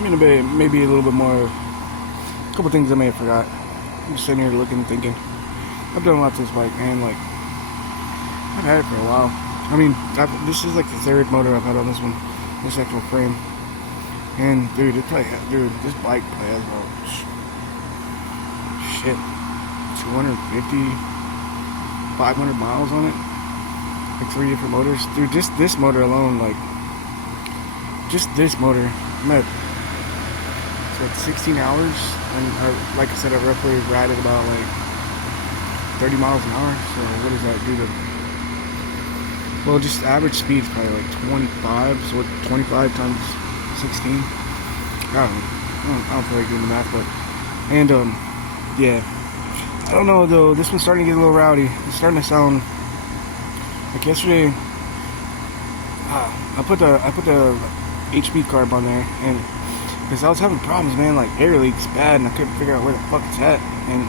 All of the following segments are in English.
I'm gonna be maybe a little bit more. A couple things I may have forgot. I'm just sitting here looking, thinking. I've done lots of this bike, man. Like I've had it for a while. I mean, this is like the third motor I've had on this one, this actual frame. And dude, this bike probably has about shit 250, 500 miles on it. Like 3 different motors. Dude, just this motor alone, like just this motor, I'm at it's like 16 hours, and like I said, I roughly ride it about like 30 miles an hour. So what does that do to? Well, just average speed is probably like 25. So what? 25 times 16. I don't feel like doing the math, but yeah. I don't know though. This one's starting to get a little rowdy. It's starting to sound like yesterday. I put the HP carb on there, and because I was having problems, man, like air leaks bad, and I couldn't figure out where the fuck it's at. And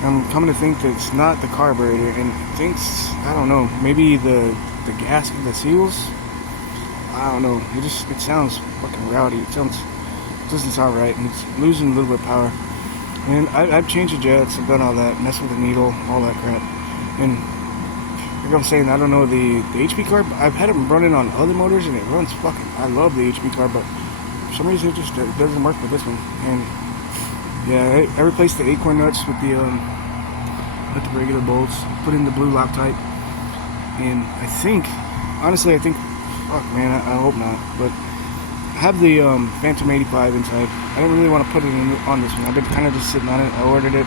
I'm coming to think that it's not the carburetor, and I don't know, maybe the gas, the seals. I don't know. It sounds fucking rowdy. It doesn't sound right, and it's losing a little bit of power. And I've changed the jets, I've done all that, messed with the needle, all that crap. And like I'm saying, I don't know, the HP carb, I've had it running on other motors, and it runs fucking, I love the HP carb, but for some reason it just doesn't work with this one. And yeah, I replaced the acorn nuts with the regular bolts, put in the blue Loctite, and honestly I think, fuck man, I hope not, but I have the Phantom 85 inside. I don't really want to put it on this one. I've been kind of just sitting on it. I ordered it,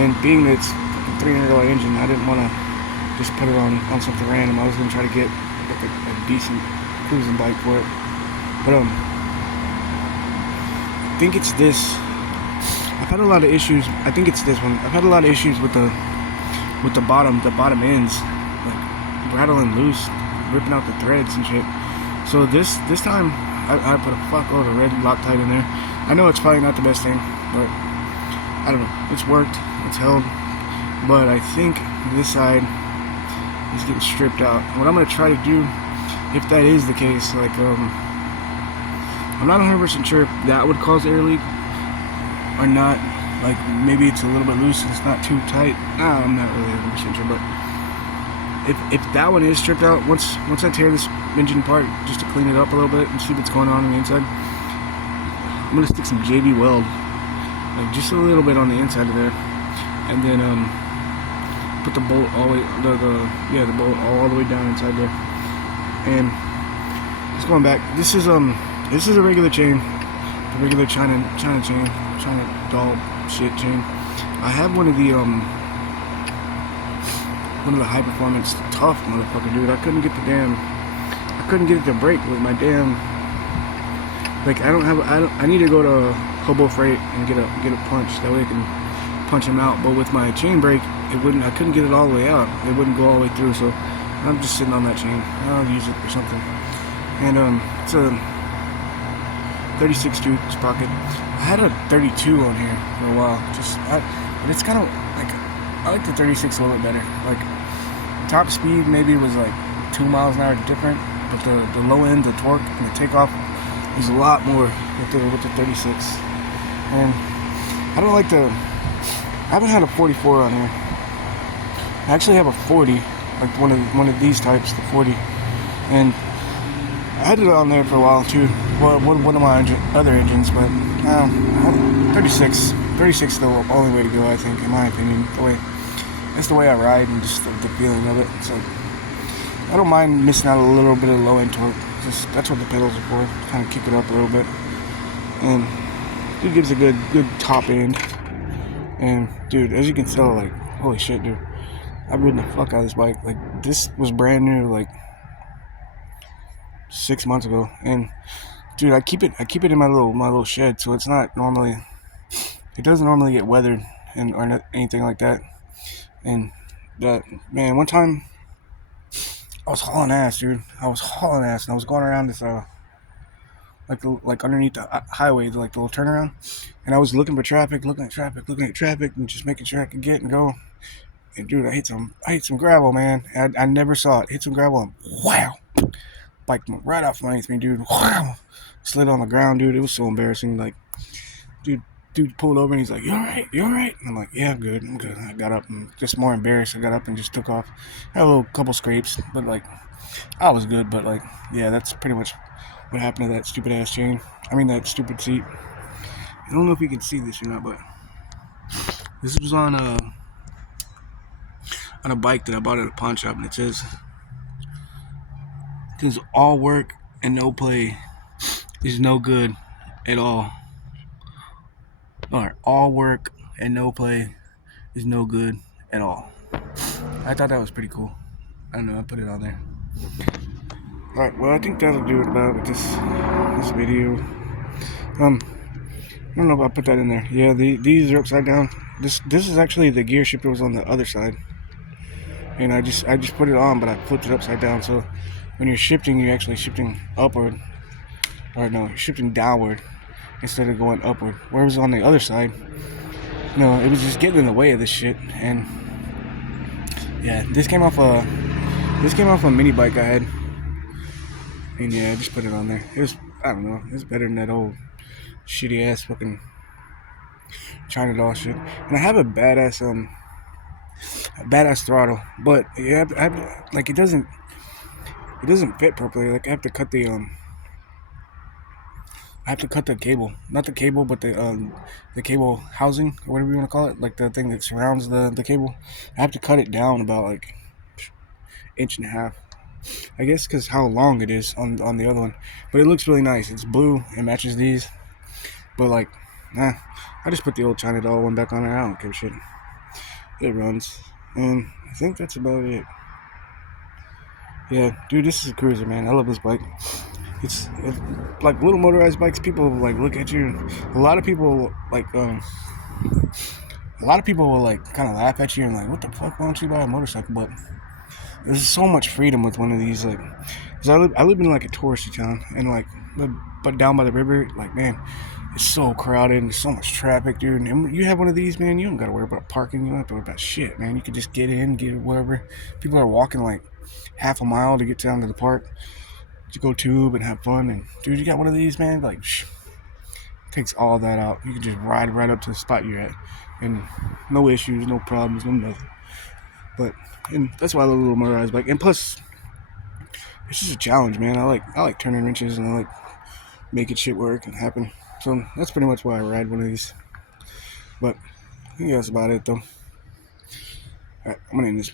and being that it's a $300 engine, I didn't want to just put it on something random. I was going to try to get like a decent cruising bike for it. But I think it's this. I've had a lot of issues. I think it's this one. I've had a lot of issues with the bottom ends, like rattling loose, ripping out the threads and shit. So this time I put a fuckload of red Loctite in there. I know it's probably not the best thing, but I don't know. It's worked. It's held. But I think this side is getting stripped out. What I'm gonna try to do, if that is the case, like I'm not 100% sure if that would cause air leak or not. Like maybe it's a little bit loose and it's not too tight. I'm not really 100% sure, but if that one is stripped out, once I tear this engine apart just to clean it up a little bit and see what's going on the inside, I'm gonna stick some JB Weld, like just a little bit on the inside of there, and then put the bolt all the way the bolt all the way down inside there. And just going back, this is a regular chain, a regular China chain, China doll shit chain. I have one of the high performance tough motherfucker, dude. I couldn't get it to break with my damn, like I need to go to Hobo Freight and get a punch, that way I can punch him out. But with my chain brake, I couldn't get it all the way out. It wouldn't go all the way through, so I'm just sitting on that chain. I'll use it for something. And it's a 36 tooth sprocket. I had a 32 on here for a while, but it's kind of like, I like the 36 a little bit better. Like top speed maybe was like 2 miles an hour different, but the low end, the torque and the takeoff is a lot more with the 36. And I haven't had a 44 on here. I actually have a 40, like one of these types, the 40, and I had it on there for a while too. Well, one of my other engines, but 36 is the only way to go, I think, in my opinion. That's the way I ride, and just the feeling of it. So I don't mind missing out a little bit of low end torque. That's what the pedals are for, kind of kick it up a little bit. And it gives a good top end. And dude, as you can tell, like, holy shit, dude, I've ridden the fuck out of this bike. Like, this was brand new like 6 months ago, and dude, I keep it in my little shed, so it doesn't normally get weathered or anything like that. And man, one time I was hauling ass, dude. I was hauling ass, and I was going around this like underneath the highway, like the little turnaround, and I was looking at traffic, and just making sure I could get and go. And dude, I hit some gravel, man. I never saw it. Hit some gravel, and wow, bike went right off underneath me, dude. Wow, slid on the ground, dude. It was so embarrassing. Like, dude pulled over and he's like, "You all right? You all right?" And I'm like, "Yeah, I'm good. I'm good." I got up and just more embarrassed. I got up and just took off. I had a couple scrapes, but like, I was good. But like, yeah, that's pretty much what happened to that stupid ass chain. I mean, that stupid seat. I don't know if you can see this or not, but this was on a bike that I bought at a pawn shop, and it says all work and no play is no good at all. Or all work and no play is no good at all. I thought that was pretty cool. I don't know, I put it on there. Alright, well, I think that'll do it about this video. I don't know if I'll put that in there. Yeah, these are upside down. This is actually the gear shifter was on the other side. And I just put it on, but I flipped it upside down. So when you're shifting, you're actually shifting upward. Or no, you're shifting downward instead of going upward. Whereas on the other side, no, it was just getting in the way of this shit. And yeah, this came off a mini bike I had. And yeah, I just put it on there. It was, I don't know, it's better than that old shitty ass fucking China doll shit. And I have a badass throttle, but yeah, like it doesn't fit properly. Like I have to cut the cable, not the cable, but the cable housing or whatever you want to call it, like the thing that surrounds the cable. I have to cut it down about like inch and a half, I guess, because how long it is on the other one. But it looks really nice. It's blue. It matches these. But like, I just put the old China doll one back on there. I don't give a shit. It runs. And I think that's about it. Yeah, dude, this is a cruiser, man. I love this bike. It's like little motorized bikes. People like look at you. A lot of people like will like kind of laugh at you and like, what the fuck? Why don't you buy a motorcycle? But there's so much freedom with one of these. Like, cause I live in like a touristy town, and like, but down by the river, like, man, it's so crowded and so much traffic, dude. And you have one of these, man, you don't gotta worry about parking. You don't have to worry about shit, man. You can just get in, get whatever. People are walking like half a mile to get down to the park to go tube and have fun. And dude, you got one of these, man, like, takes all that out. You can just ride right up to the spot you're at, and no issues, no problems, no nothing. But and that's why I love a little motorized bike. And plus, it's just a challenge, man. I like turning wrenches and I like making shit work and happen. So that's pretty much why I ride one of these. But I think that's about it, though. Alright, I'm gonna end this.